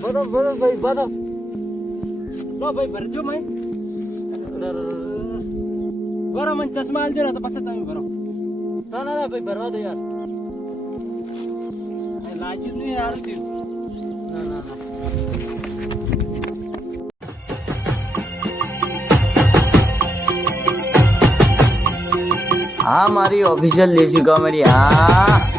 બધો ભાઈ બધો લો ભાઈ ભરજો ભાઈ ભરો મને ચશ્મા આલજો ને તો પછી તમે ભરો ના ભાઈ ભરવા દો યાર લાગ્યું નહીં યાર ના हाँ हमारी ऑफिशियल देसी कॉमेडी हाँ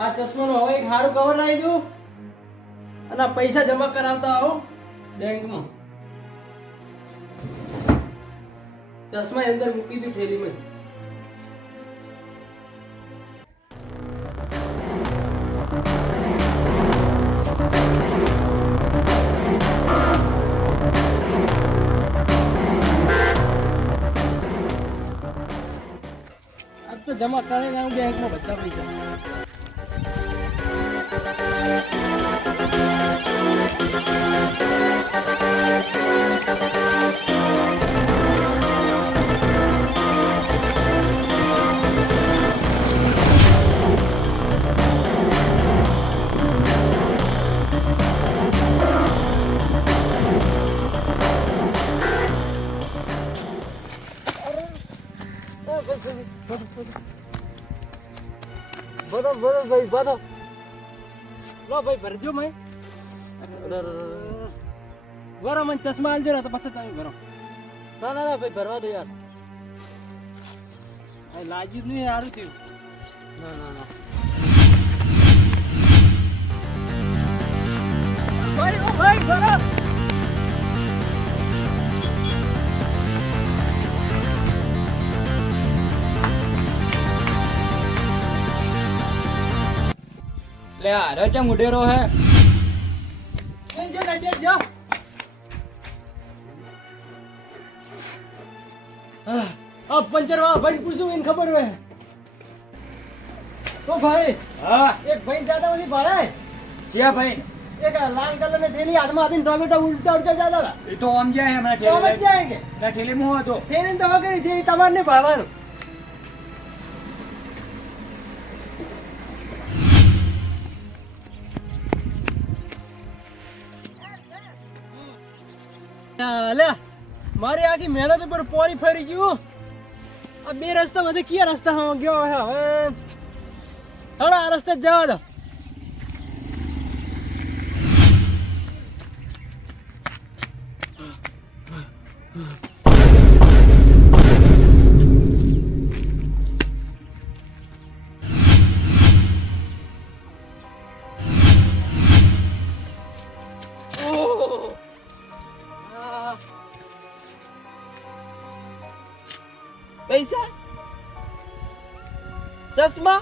આ ચશ્માનો હવે એક સારું કવર લાવી દઉં અને પૈસા જમા કરાવતા આવો બેંકમાં ચશ્મા અંદર મૂકી દઉં થેલીમાં આજ તો જમા કરીને આવું બેંકમાં બધા પૈસા બધો ભાઈ બધો લો ભાઈ ભરજો ભાઈ ભરો મને ચશ્મા આલજો ને તો પછી તમે ભરો ના ભાઈ ભરવા દો યાર લાગ્યું નહીં સારું થયું ના ભાઈ ભરો ले आ रहा क्या मुडेरो है જો अब पंचर वाला भाई पूछूं इन खबर में तो भाई हाँ एक भाई ज्यादा वाली भाड़ा है क्या भाई एक लाल कलर में थैली हाथ में आती टोमेटो उल्टा उल्टा जाता था ये तो हम जाए हमारे तो बच जाएंगे ना ठेले में हुआ तो थैली तो हो गई थी तमाम ने भाड़વાનું લે મારી આખી મહેનત ઉપર પાણી ફરી ગયું આ બે રસ્તા માંથી કયા રસ્તા ગયો હવે હવે આ રસ્તે જ જવા દો પૈસા ચશ્મા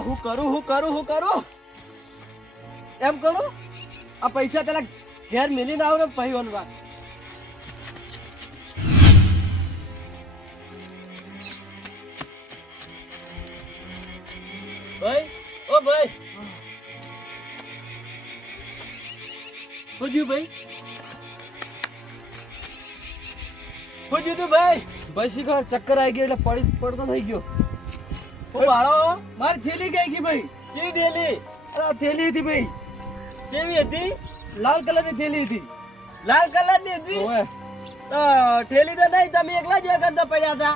હું કરું એમ કરું આ પૈસા પેલા ઘેર મેલીને આવ ને ભાઈ વાત ભાઈ ઓ ભાઈ શું ભાઈ શું તું ભાઈ બસી ઘર ચક્કર આવી ગયો એટલે પડતો થઈ ગયો ઓ ભાડો મારી થેલી ગઈ ગઈ ભાઈ કેવી થેલી અરે થેલી હતી ભાઈ કેવી હતી લાલ કલરની થેલી હતી લાલ કલરની હતી ઓય થેલી તો નહીં તમે એકલા જ કરતા પડ્યા હતા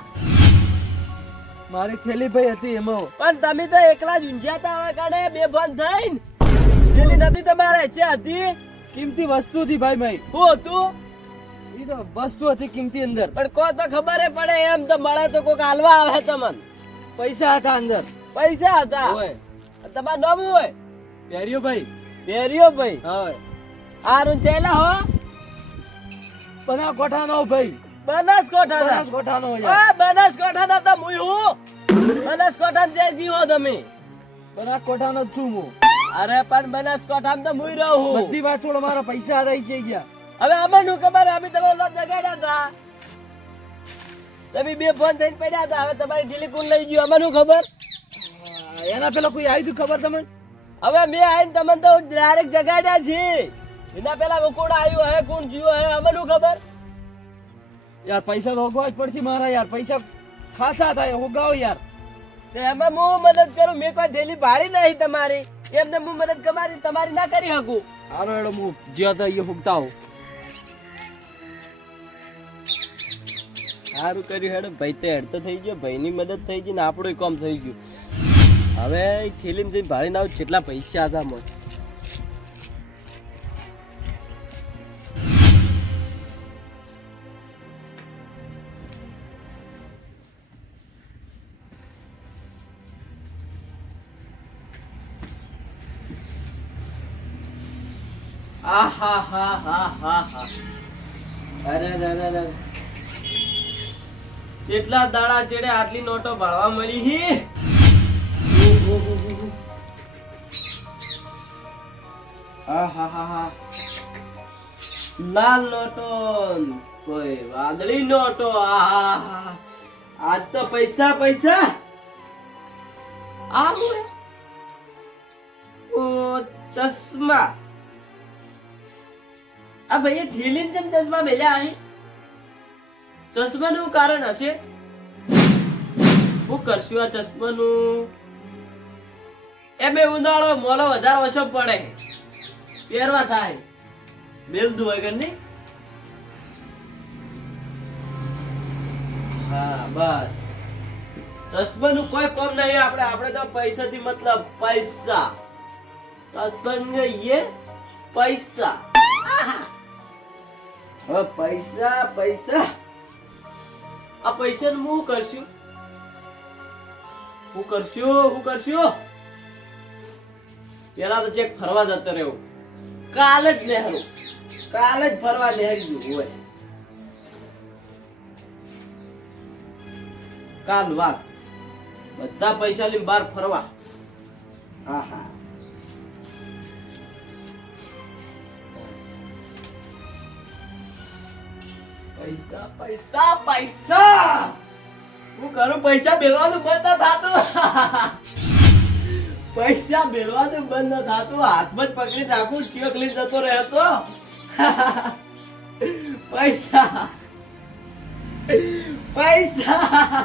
મારી થેલી ભાઈ હતી એમાં પણ તમે તો એકલા જ ઊંઝ્યા હતા હવે કાઢે બે બંધ થઈને થેલી નથી તમારે છે હતી કિંમતી વસ્તુ હતી ભાઈ ભાઈ શું હતું ઈ તો વસ્તુ હતી કિંમતી અંદર પણ કો તો ખબર પડે એમ તો મળે તો કોક હાલવા આવે તમને પૈસા હતા અંદર પૈસા હતા ઓય તમારું નામ હોય પેરિયો ભાઈ હવે આરું ચેલા હો બના ગોઠા નો ભાઈ બનાસકાંઠાનો યાર. બનાસકાંઠાના તો મુય હું બનાસકાંઠામાં જઈ દીવો તમે. બનાસકાંઠાનો જ છું હું. અરે પણ બનાસકાંઠામાં તો મુય રહું હું. બધી વાત છોડો, મારા પૈસા રહી જઈ ગયા. હવે અમે નું ખબર, અમે તમારો લોટ જગાડ્યા હતા. તમે બે ફોન થઈને પડ્યા હતા. હવે તમારી ઢીલી કોણ લઈ ગયું અમને ખબર. એના પેલા કોઈ આવ્યું તું ખબર તમને? હવે મેં આવીને તમને તો ડાયરેક્ટ જગાડ્યા છે. એના પેલા કોણ આવ્યું હે, કોણ જીવો હે અમને ખબર. યાર પૈસા તો હોગવા જ પડશે મારા યાર. પૈસા ખાસા થાય, હોગાવો યાર. તો એમાં હું મદદ કરું. મેં કોઈ ઢેલી ભાળી નહીં તમારી, એમને હું મદદ તમારી ના કરી શકું. હાલો હેડો, હું જ્યાં તો અહીંયા ફૂગતા હોઉં. સારું કર્યું હેડો. ભાઈ તો હેડ તો થઈ ગયો, ભાઈની મદદ થઈ ગઈ ને આપણું કામ થઈ ગયું. હવે થેલીમાં જઈને ભાળીને આવું કેટલા પૈસા હતા મને. અરે કેટલા દાડા ચેડે આટલી નોટો ભાળવા મળી હી. લાલ નોટો, કોઈ વાદળી નોટો. આજ તો પૈસા પૈસા. આ હું ઓ ચશ્મા. આ ભાઈ ઠીલીને જેમ ચશ્મા મેલ્યા અહીં. ચશ્માનું કારણ હશે. હું કરશું આ ચશ્માનું? એમ ઉનાળો મોલો વધારે ઓછો પડે, પહેરવા થાય મેલદું હોય કે નહીં. હા બસ, ચશ્માનું કોઈ કોમ નહીં. આપણે તો પૈસાથી મતલબ. પૈસા સંગે પૈસા. હવે પૈસા પૈસા. આ પૈસા નું હું કરશું? પેલા તો ચેક ફરવા જતો રહ્યો. કાલે જ ફરવા નેહરું હોય. કાલ વાત બધા પૈસા લઈને બહાર ફરવા. આહા પૈસા પૈસા પૈસા. હું કરું પૈસા બેલવાનું બંધ ના થાતું. પૈસા બેલવાનું બંધ ના થાતું. હાથમાં જ પકડી રાખું, ચેક લઈને જતો રહેતો. પૈસા પૈસા